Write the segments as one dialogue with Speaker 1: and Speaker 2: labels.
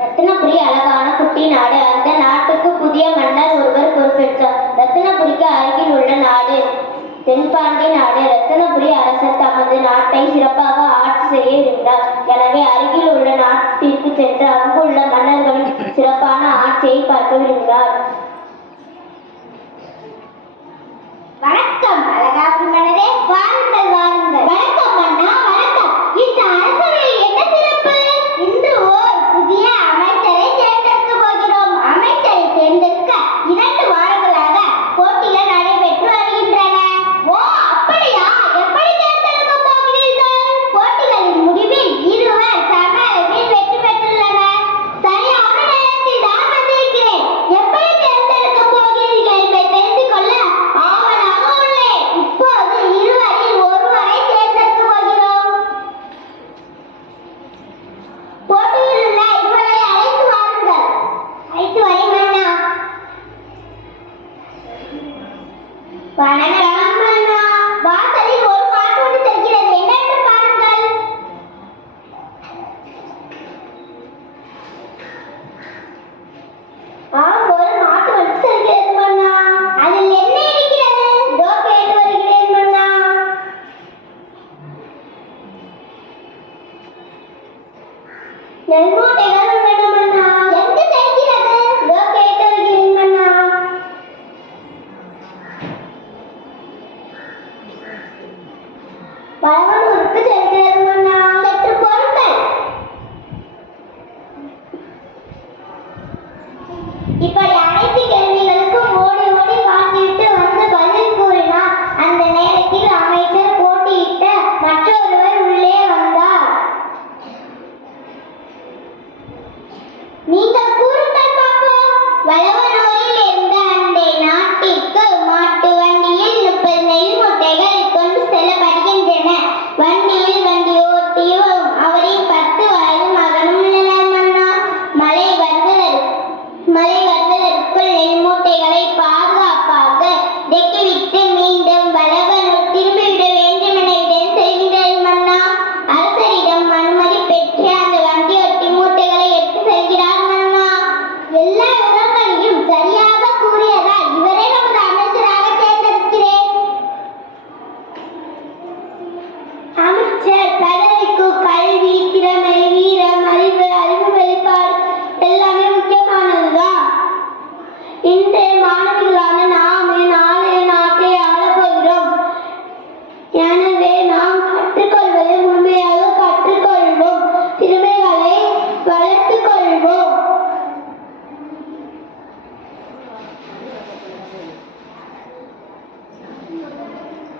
Speaker 1: ரத்தினபுரி அழகான குட்டி நாடு. அந்த நாட்டுக்கு புதிய மன்னர் ஒருவர் பொறுப்பேற்றார். ரத்தினபுரிக்கு அருகில் உள்ள நாடு தென்பாண்டி நாடு. ரத்தினபுரி அரசர் தமது நாட்டை சிறப்பாக ஆட்சி செய்ய இருந்தார் எனவே அருகில் உள்ள நாட்டிற்கு சென்று அங்குள்ள மன்னர்களின் சிறப்பான ஆட்சியை பார்க்க விரும்பினார். வாசலில் ஒரு மாட்டு செல்கிறது என்னென்று பாருங்கள். ஆம் ஒரு மாட்டு வண்டி செல்கிறது மன்னா அதில் என்ன இருக்கிறது? இதோ கேட்டு வருகிறேன் மன்னா இப்படி அனைத்து கேள்விகளுக்கும் ஓடி ஓடி பார்த்துவிட்டு வந்து பதில் கூறினார் அந்த நேரத்தில் அமைச்சர் போட்டியிட்ட மற்றொருவர் உள்ளே வந்தார் நீங்கள் கூறுங்கள் பார்ப்போம். வளவனூரில் மழை வருவதற்குள் பாதுகாப்பாக மீண்டும் திரும்பிவிட வேண்டும் என இடம் செய்கிறார் மன்னா. அரசரிடம் அனுமதி பெற்று அந்த வண்டியொட்டி மூட்டைகளை எடுத்து செல்கிறார் மன்னா. எல்லா விவரங்களையும் சரியாக கூறியதால் இவரே நமது அமைச்சராக தேர்ந்தெடுக்கிறேன். அமைச்சர்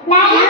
Speaker 1: Nana